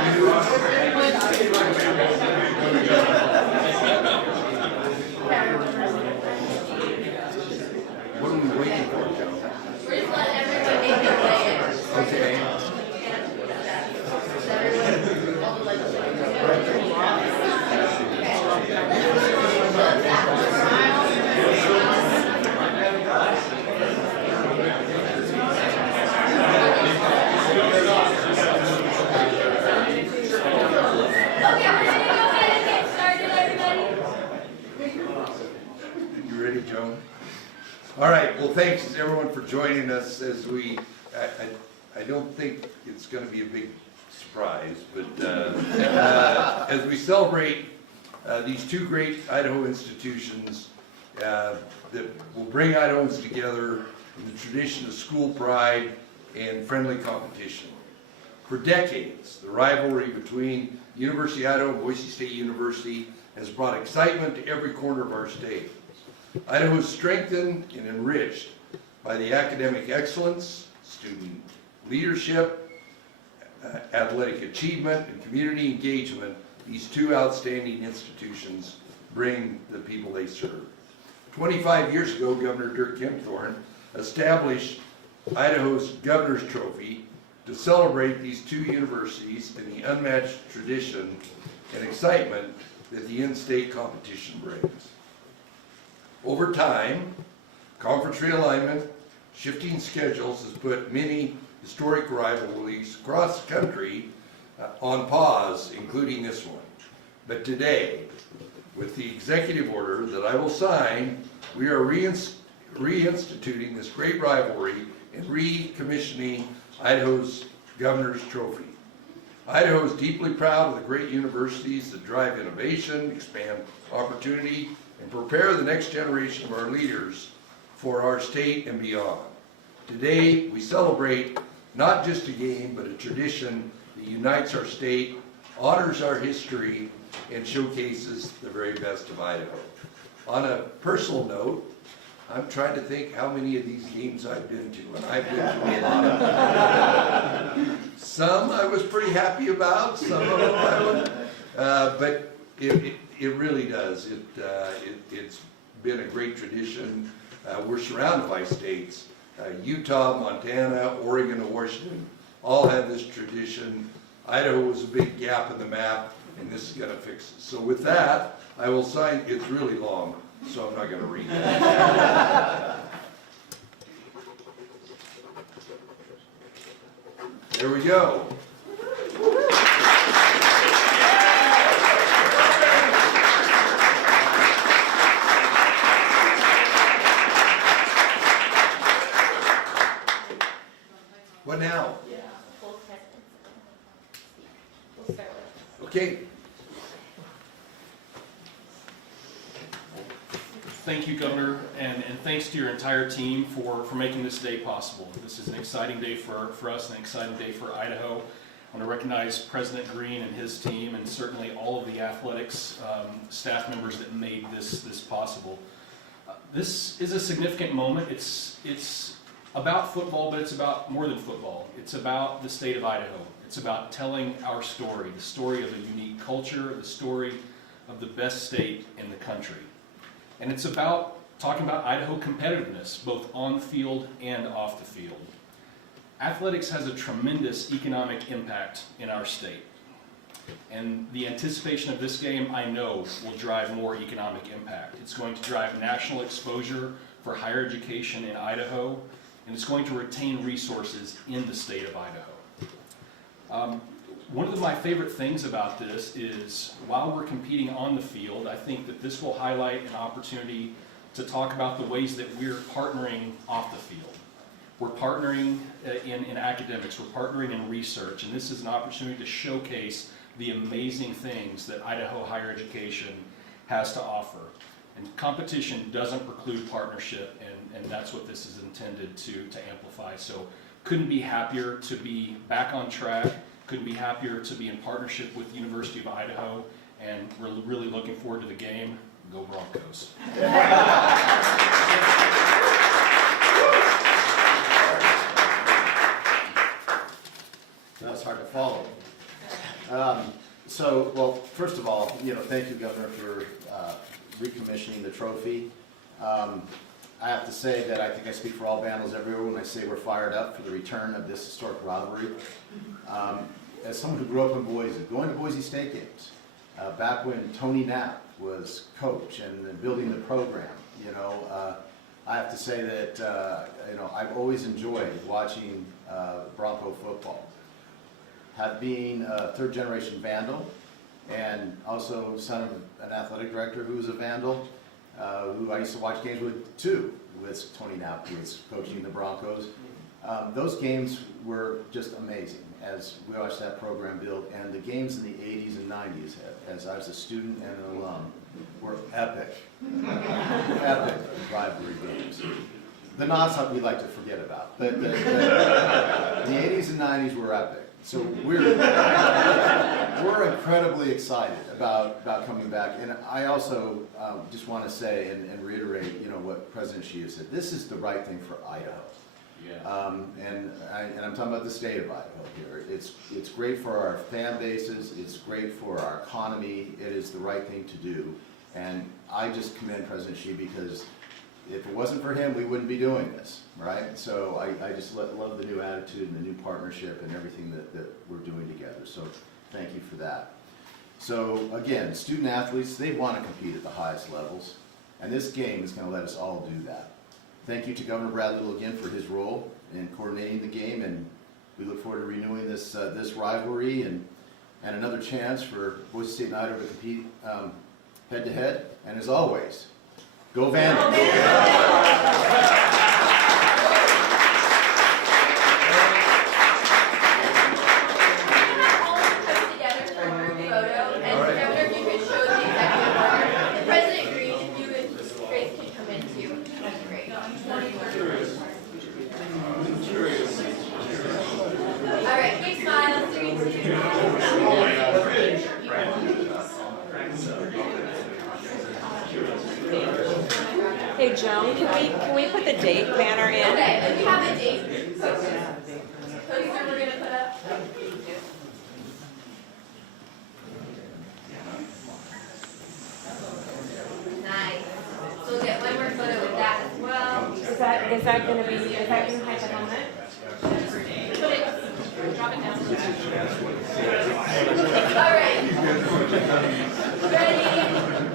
What are we waiting for, Joe? We're just letting everybody make their way in. Okay. You ready, Joe? All right, well, thanks everyone for joining us as I don't think it's going to be a big surprise, but as we celebrate these two great Idaho institutions that will bring Idahoans together in the tradition of school pride and friendly competition. For decades, the rivalry between University of Idaho and Boise State University has brought excitement to every corner of our state. Idaho is strengthened and enriched by the academic excellence, student leadership, athletic achievement, and community engagement these two outstanding institutions bring the people they serve. 25 years ago, Governor Dirk Kempthorne established Idaho's Governor's Trophy to celebrate these two universities and the unmatched tradition and excitement that the in-state competition brings. Over time, conference realignment, shifting schedules has put many historic rivalries across the country on pause, including this one. But today, with the executive order that I will sign, we are reinstituting this great rivalry and recommissioning Idaho's Governor's Trophy. Idaho is deeply proud of the great universities that drive innovation, expand opportunity, and prepare the next generation of our leaders for our state and beyond. Today, we celebrate not just a game, but a tradition that unites our state, honors our history, and showcases the very best of Idaho. On a personal note, I'm trying to think how many of these games I've been to, and I've been to a lot of them. Some I was pretty happy about, some of them I wasn't, but it really does. It's been a great tradition. We're surrounded by states. Utah, Montana, Oregon, and Washington all have this tradition. Idaho was a big gap in the map, and this is going to fix it. So with that, I will sign. It's really long, so I'm not going to read it. There we go. What now? Yeah, full presidents. We'll start with. Okay. Thank you, Governor, and thanks to your entire team for making this day possible. This is an exciting day for us, an exciting day for Idaho. I want to recognize President Green and his team, and certainly all of the athletics staff members that made this possible. This is a significant moment. It's about football, but it's about more than football. It's about the state of Idaho. It's about telling our story, the story of a unique culture, the story of the best state in the country. And it's about talking about Idaho competitiveness, both on the field and off the field. Athletics has a tremendous economic impact in our state. And the anticipation of this game, I know, will drive more economic impact. It's going to drive national exposure for higher education in Idaho, and it's going to retain resources in the state of Idaho. One of my favorite things about this is while we're competing on the field, I think that this will highlight an opportunity to talk about the ways that we're partnering off the field. We're partnering in academics, we're partnering in research, and this is an opportunity to showcase the amazing things that Idaho higher education has to offer. And competition doesn't preclude partnership, and that's what this is intended to amplify. So couldn't be happier to be back on track, couldn't be happier to be in partnership with the University of Idaho, and we're really looking forward to the game. Go Broncos. That was hard to follow. Well, first of all, thank you, Governor, for recommissioning the trophy. I have to say that I think I speak for all Vandals everywhere when I say we're fired up for the return of this historic rivalry. As someone who grew up in Boise, going to Boise State games, back when Tony Knapp was coach and building the program, I have to say that I've always enjoyed watching Bronco football. Being a third-generation Vandal, and also son of an athletic director who was a Vandal, who I used to watch games with too, with Tony Knapp, who was coaching the Broncos. Those games were just amazing as we watched that program build, and the games in the 80s and 90s, as I was a student and an alum, were epic, epic rivalry games. The not something we like to forget about, but the 80s and 90s were epic. So we're incredibly excited about coming back, and I also just want to say and reiterate, what President Xi has said. This is the right thing for Idaho. Yeah. And I'm talking about the state of Idaho here. It's great for our fan bases. It's great for our economy. It is the right thing to do, and I just commend President Xi because if it wasn't for him, we wouldn't be doing this, right? So I just love the new attitude and the new partnership and everything that we're doing together. So thank you for that. So again, student athletes, they want to compete at the highest levels, and this game is going to let us all do that. Thank you to Governor Brad Little again for his role in coordinating the game, and we look forward to renewing this rivalry and another chance for Boise State and Idaho to compete head-to-head. And as always, go Vandals! Hey Joan, can we put the date banner in? Okay, we have a date. Poster we're gonna put up. Nice. So we'll get one more photo with that as well. Is that gonna hide the helmet? Put it, drop it down. All right. Ready?